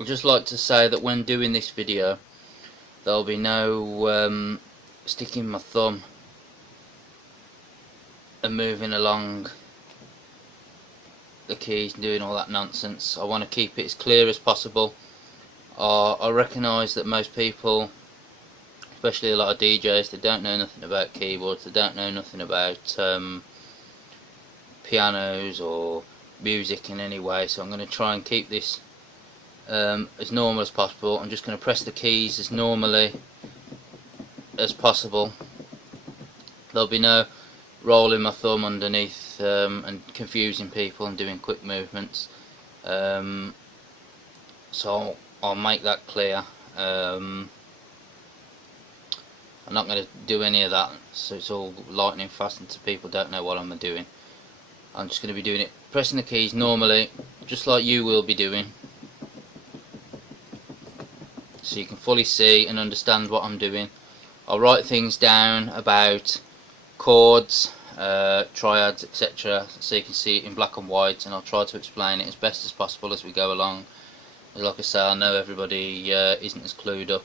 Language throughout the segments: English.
I'd just like to say that when doing this video there'll be no sticking my thumb and moving along the keys and doing all that nonsense. I want to keep it as clear as possible. I recognise that most people, especially a lot of DJs, they don't know nothing about keyboards, they don't know nothing about pianos or music in any way, so I'm going to try and keep this as normal as possible. I'm just going to press the keys as normally as possible. There'll be no rolling my thumb underneath and confusing people and doing quick movements, so I'll make that clear. I'm not going to do any of that, so it's all lightning fast and so people don't know what I'm doing. I'm just going to be doing it, pressing the keys normally, just like you will be doing, so you can fully see and understand what I'm doing. I'll write things down about chords, triads, etc., so you can see it in black and white, and I'll try to explain it as best as possible as we go along. Like I say, I know everybody isn't as clued up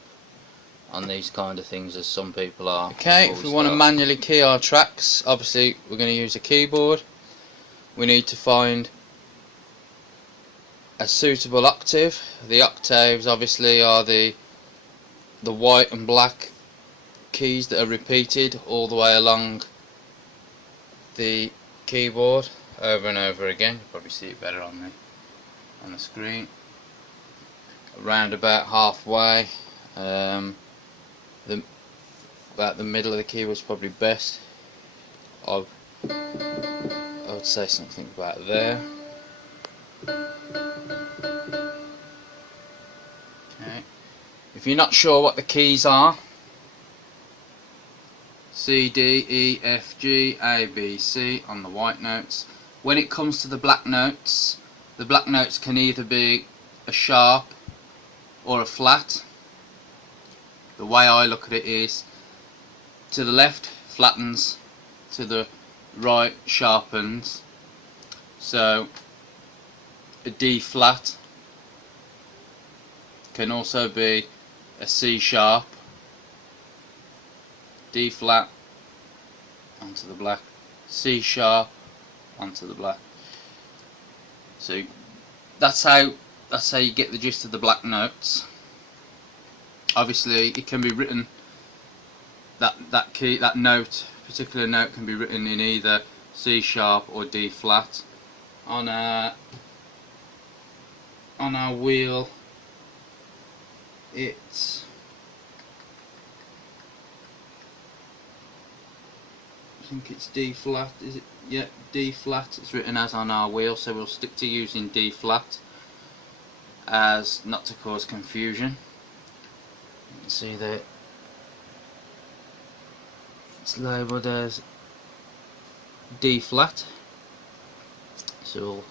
on these kind of things as some people are. Okay, if we want to manually key our tracks, obviously we're going to use a keyboard. We need to find a suitable octave. The octaves obviously are the white and black keys that are repeated all the way along the keyboard over and over again. You'll probably see it better on the screen. Around about halfway, about the middle of the keyboard is probably best. I would say something about there. Okay. If you're not sure what the keys are, C, D, E, F, G, A, B, C on the white notes. When it comes to the black notes can either be a sharp or a flat. The way I look at it is, to the left flattens, to the right sharpens. So a D flat can also be a C sharp, D flat onto the black, C sharp onto the black. So that's how you get the gist of the black notes. Obviously it can be written, that particular note can be written in either C sharp or D flat. On our wheel it's, I think it's D flat, is it? Yeah, D flat it's written as on our wheel, so we'll stick to using D flat as not to cause confusion. You can see that it's labelled as D flat, so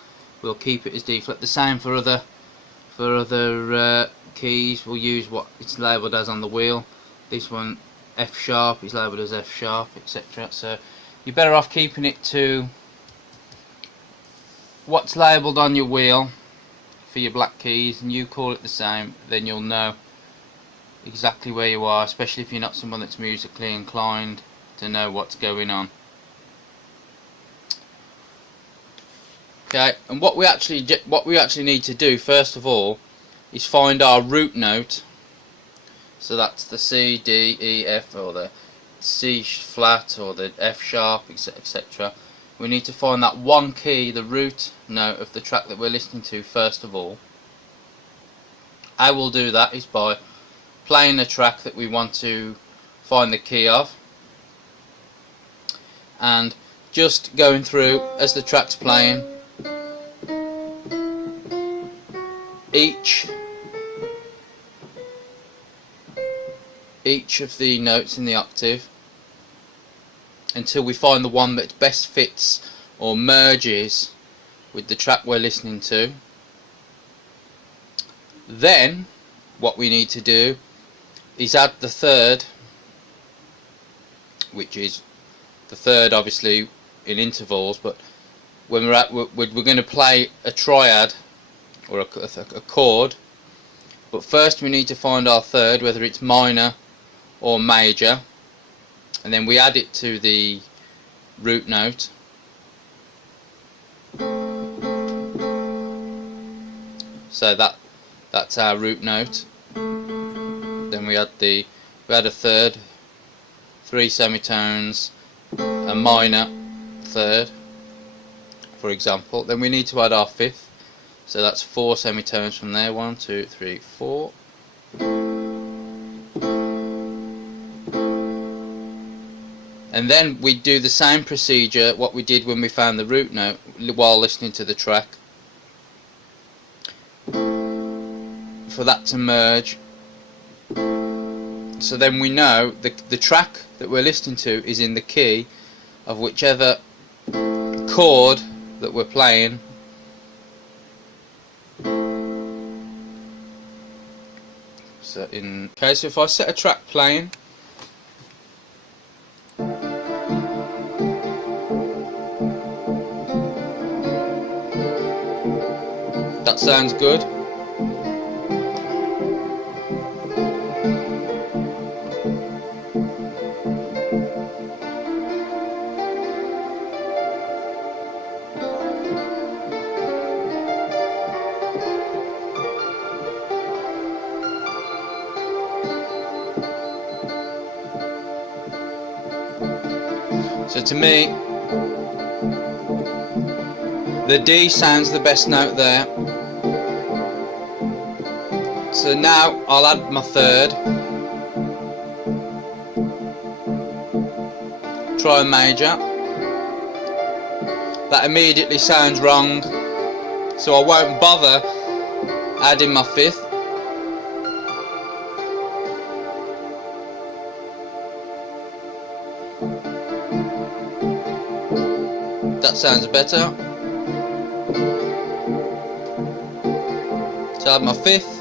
we'll keep it as D flat. The same for other keys, we'll use what it's labelled as on the wheel. This one, F sharp, is labelled as F sharp, etc. So you're better off keeping it to what's labelled on your wheel for your black keys, and you call it the same, then you'll know exactly where you are, especially if you're not someone that's musically inclined to know what's going on. Okay, and what we actually need to do first of all is find our root note. So that's the C, D, E, F, or the C flat, or the F sharp, etc. We need to find that one key, the root note of the track that we're listening to first of all. How we'll do that is by playing the track that we want to find the key of, and just going through as the track's playing, each of the notes in the octave until we find the one that best fits or merges with the track we're listening to. Then what we need to do is add the third, which is the third obviously in intervals, but when we're going to play a triad or a chord, But first we need to find our third, whether it's minor or major, and then we add it to the root note. So that's our root note. Then we add a third, 3 semitones, a minor third, for example. Then we need to add our fifth, so that's 4 semitones from there. 1, 2, 3, 4. And then we do the same procedure what we did when we found the root note while listening to the track, for that to merge. So then we know the track that we're listening to is in the key of whichever chord that we're playing. So if I set a track playing, that sounds good. So to me, the D sounds the best note there. So now I'll add my third. Try a major. That immediately sounds wrong, so I won't bother adding my fifth. That sounds better. So I add my fifth.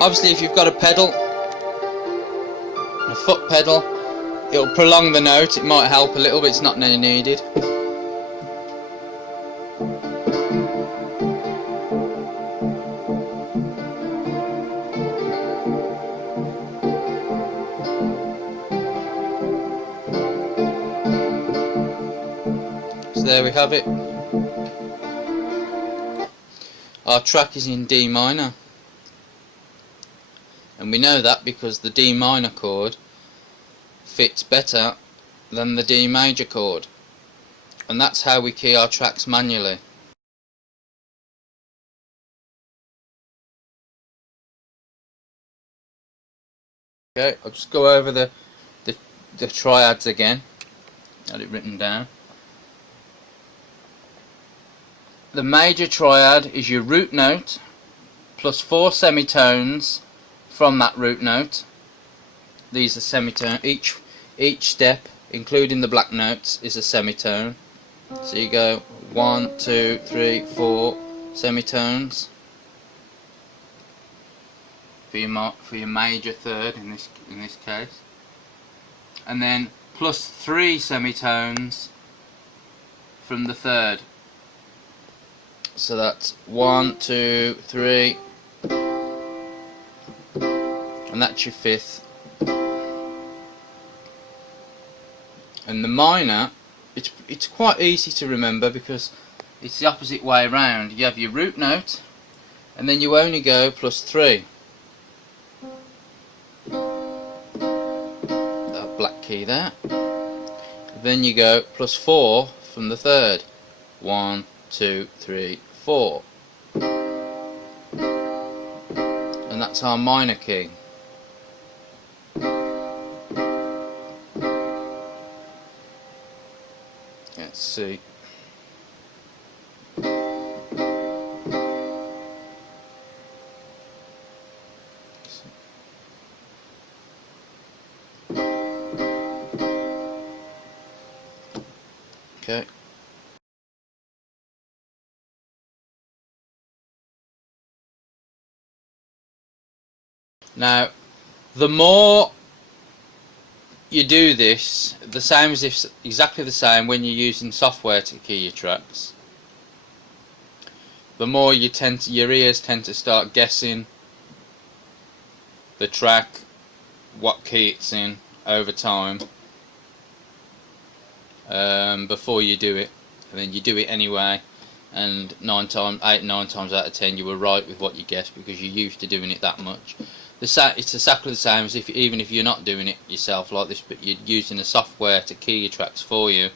Obviously, if you've got a pedal, a foot pedal, it'll prolong the note. It might help a little, but it's not needed. So there we have it. Our track is in D minor. And we know that because the D minor chord fits better than the D major chord. And that's how we key our tracks manually. Okay, I'll just go over the triads again. Got it written down. The major triad is your root note plus 4 semitones from that root note. These are semitones. Each step, including the black notes, is a semitone. So you go 1, 2, 3, 4 semitones for your major third in this case, and then plus 3 semitones from the third. So that's 1, 2, 3, and that's your fifth. And the minor, it's quite easy to remember because it's the opposite way around. You have your root note, and then you only go plus 3. That black key there. Then you go plus 4 from the third. 1, 2, 3, 4. And that's our minor key. Let's see. Okay. Now, the more you do this the same as if exactly the same when you're using software to key your tracks. The more you your ears tend to start guessing the track, what key it's in over time, before you do it, and then you do it anyway, and 9 times out of 10 you were right with what you guessed because you're used to doing it that much. It's exactly the same as if, even if you're not doing it yourself like this, but you're using the software to key your tracks for you,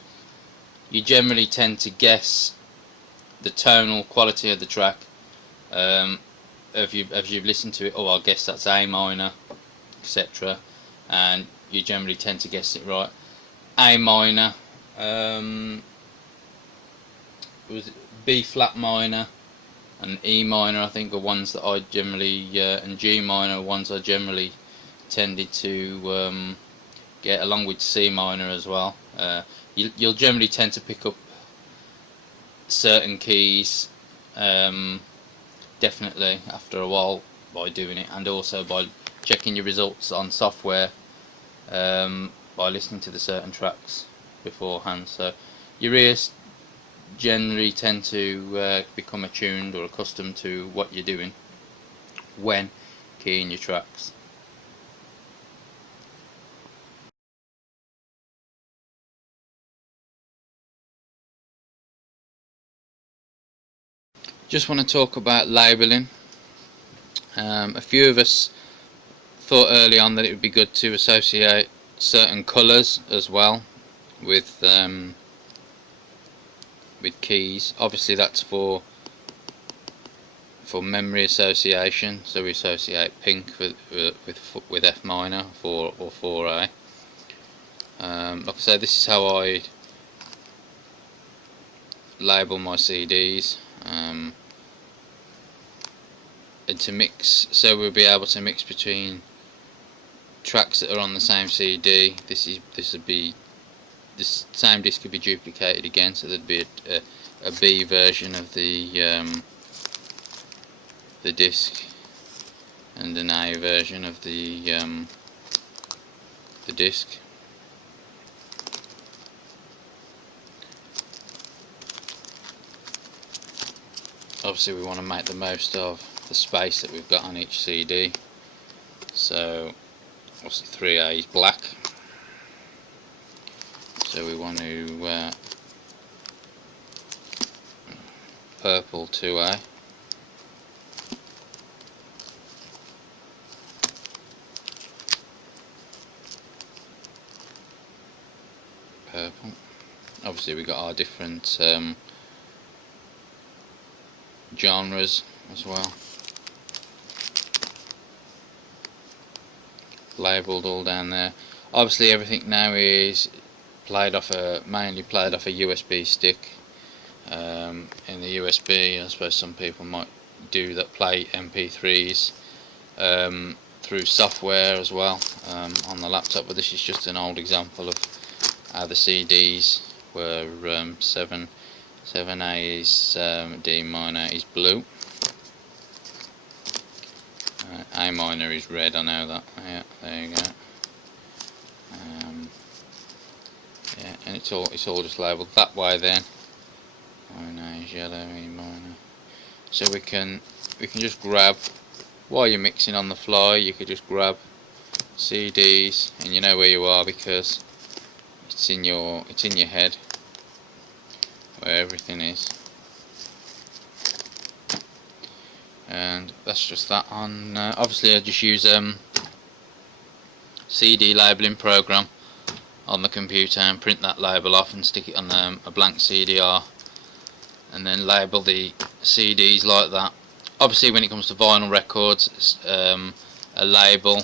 you generally tend to guess the tonal quality of the track. If you've listened to it, oh, I guess that's A minor, etc., and you generally tend to guess it right. A minor, was it B flat minor and E minor, I think, are ones that I generally, and G minor are ones I generally tended to get, along with C minor as well. You'll generally tend to pick up certain keys, definitely after a while, by doing it, and also by checking your results on software, by listening to the certain tracks beforehand. So your ears generally tend to become attuned or accustomed to what you're doing when keying your tracks. Just want to talk about labelling. A few of us thought early on that it would be good to associate certain colours as well with keys. Obviously that's for memory association, so we associate pink with F minor or 4A. Like I say, this is how I label my CDs, and to mix, so we'll be able to mix between tracks that are on the same CD. This same disc could be duplicated again, so there'd be a B version of the disc and an A version of the disc. Obviously we want to make the most of the space that we've got on each CD, so obviously 3A is black, so we want to purple 2A, purple. Obviously we got our different genres as well, labelled all down there. Obviously everything now is mainly played off a USB stick. In the USB, I suppose some people might do that, play MP3s through software as well on the laptop, but this is just an old example of how the CDs were 7A is D minor is blue, A minor is red, I know that, yeah, there you go. Yeah, and it's all just labelled that way then. Minor is yellow, E minor. So we can just grab, while you're mixing on the fly, you could just grab CDs and you know where you are because it's in your head where everything is. And that's just that on. Obviously I just use CD labelling program on the computer and print that label off and stick it on a blank CDR, and then label the CDs like that. Obviously when it comes to vinyl records, a label,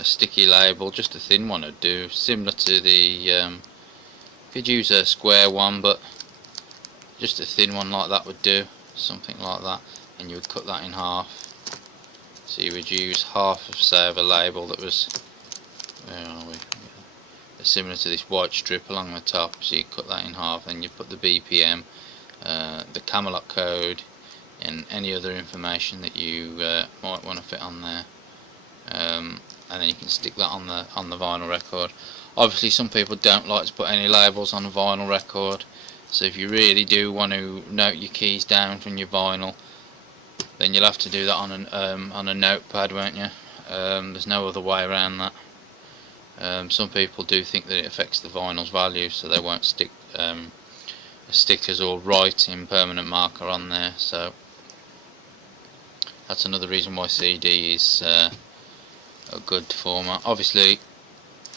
a sticky label, just a thin one would do, similar to the you could use a square one, but just a thin one like that would do, something like that, and you would cut that in half. So you would use half of, say, of a label that was, where are we, similar to this white strip along the top, so you cut that in half, and you put the BPM, the Camelot code, and any other information that you might want to fit on there, and then you can stick that on the vinyl record. Obviously some people don't like to put any labels on a vinyl record, so if you really do want to note your keys down from your vinyl, then you'll have to do that on a notepad, won't you? There's no other way around that. Some people do think that it affects the vinyl's value, so they won't stick stickers or writing permanent marker on there, so that's another reason why CD is a good format. Obviously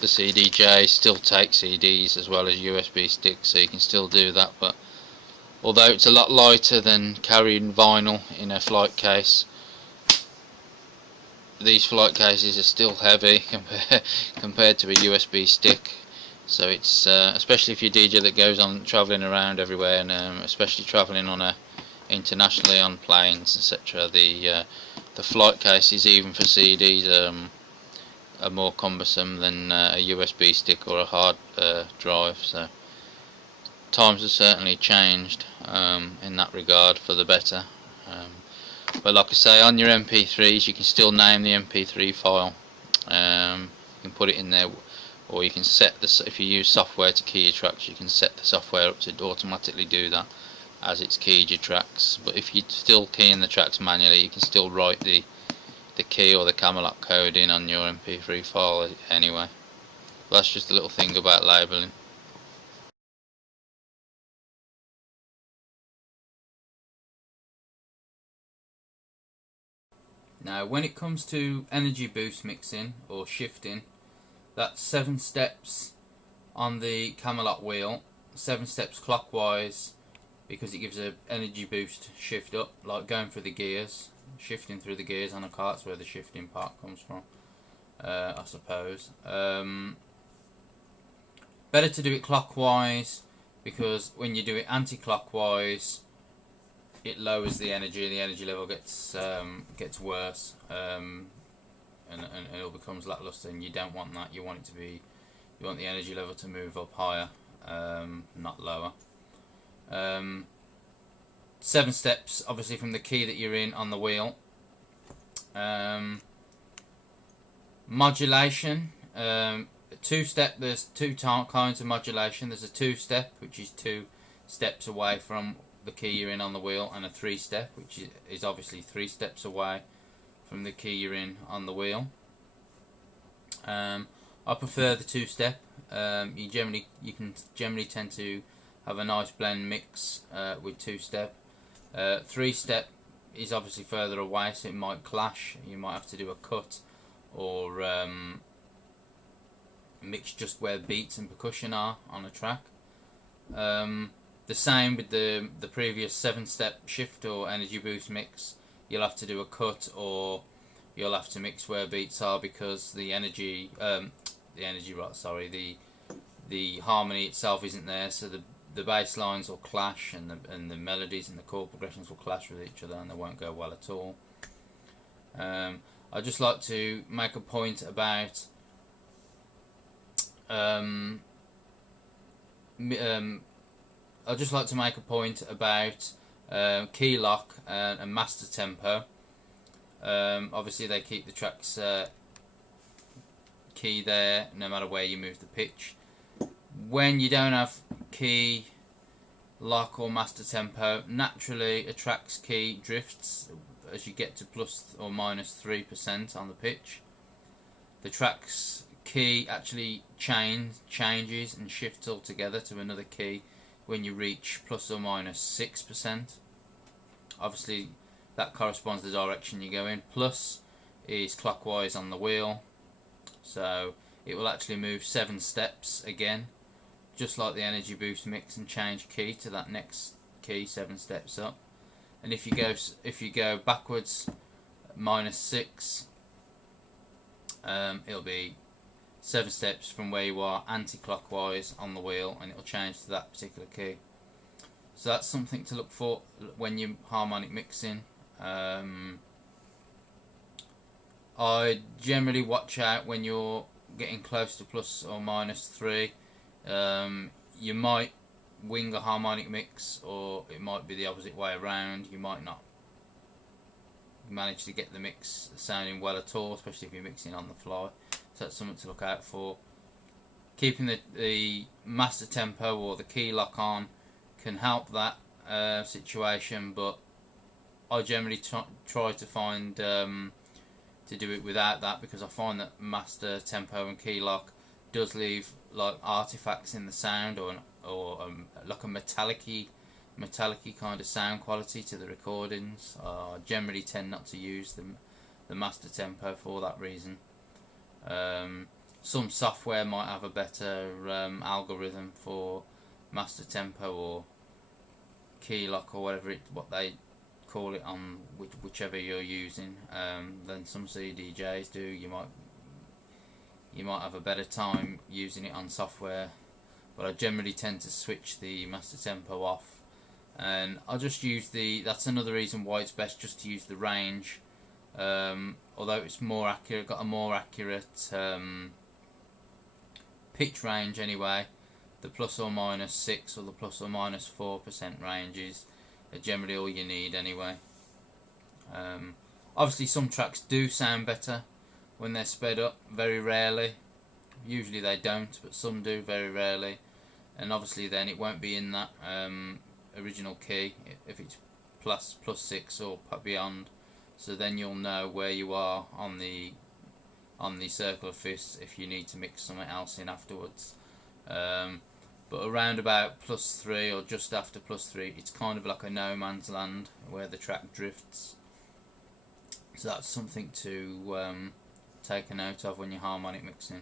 the CDJ still takes CDs as well as USB sticks, so you can still do that, but although it's a lot lighter than carrying vinyl in a flight case, these flight cases are still heavy compared to a USB stick. So it's especially if you're a DJ that goes on travelling around everywhere, and especially travelling on internationally on planes, etc. The flight cases, even for CDs, are more cumbersome than a USB stick or a hard drive. So times have certainly changed in that regard for the better. But like I say, on your MP3s you can still name the MP3 file. You can put it in there, or you can set the, if you use software to key your tracks, you can set the software up to automatically do that as it's keyed your tracks. But if you're still keying the tracks manually, you can still write the key or the Camelot code in on your MP3 file anyway. That's just a little thing about labelling. Now when it comes to energy boost mixing or shifting, that's 7 steps on the Camelot wheel, 7 steps clockwise, because it gives a energy boost shift up, like going through the gears, shifting through the gears on a car. That's where the shifting part comes from, I suppose. Better to do it clockwise, because when you do it anti-clockwise, it lowers the energy level gets worse, and it all becomes lackluster, and you don't want that. You want it to be, you want the energy level to move up higher, not lower. 7 steps, obviously, from the key that you're in on the wheel. Modulation, 2-step. There's 2 kinds of modulation. There's a 2-step, which is 2 steps away from the key you're in on the wheel, and a 3-step, which is obviously 3 steps away from the key you're in on the wheel. I prefer the 2-step. You can generally tend to have a nice blend mix with 2-step. 3-step is obviously further away, so it might clash. You might have to do a cut, or mix just where beats and percussion are on a track. The same with the previous 7-step shift or energy boost mix. You'll have to do a cut, or you'll have to mix where beats are, because the harmony itself isn't there, so the bass lines will clash, and the melodies and the chord progressions will clash with each other, and they won't go well at all. I'd just like to make a point about key lock and master tempo. Obviously they keep the track's key there no matter where you move the pitch. When you don't have key lock or master tempo, naturally a track's key drifts as you get to plus or minus 3% on the pitch. The track's key actually changes and shifts altogether to another key when you reach plus or minus 6%. Obviously that corresponds to the direction you go in. Plus is clockwise on the wheel, so it will actually move 7 steps again, just like the energy boost mix, and change key to that next key 7 steps up. And if you go backwards minus 6, it'll be 7 steps from where you are anti-clockwise on the wheel, and it'll change to that particular key. So that's something to look for when you're harmonic mixing. I generally watch out when you're getting close to plus or minus 3. You might wing a harmonic mix, or it might be the opposite way around. You might not manage to get the mix sounding well at all, especially if you're mixing on the fly. So that's something to look out for. keeping the master tempo or the key lock on can help that situation, but I generally try to find to do it without that, because I find that master tempo and key lock does leave like artifacts in the sound, or like a metallic-y kind of sound quality to the recordings. I generally tend not to use the master tempo for that reason. Some software might have a better algorithm for master tempo or key lock or what they call it on whichever you're using, than some CDJs do. You might have a better time using it on software, but I generally tend to switch the master tempo off, and I'll just use that's another reason why it's best just to use the range, although it's more accurate, got a more accurate pitch range anyway. The plus or minus 6 or the plus or minus 4% ranges are generally all you need anyway. Obviously some tracks do sound better when they're sped up, very rarely. Usually they don't, but some do, very rarely. And obviously then it won't be in that original key if it's plus 6 or beyond. So then you'll know where you are on the circle of fifths if you need to mix something else in afterwards. But around about +3 or just after +3, it's kind of like a no man's land where the track drifts. So that's something to take a note of when you're harmonic mixing.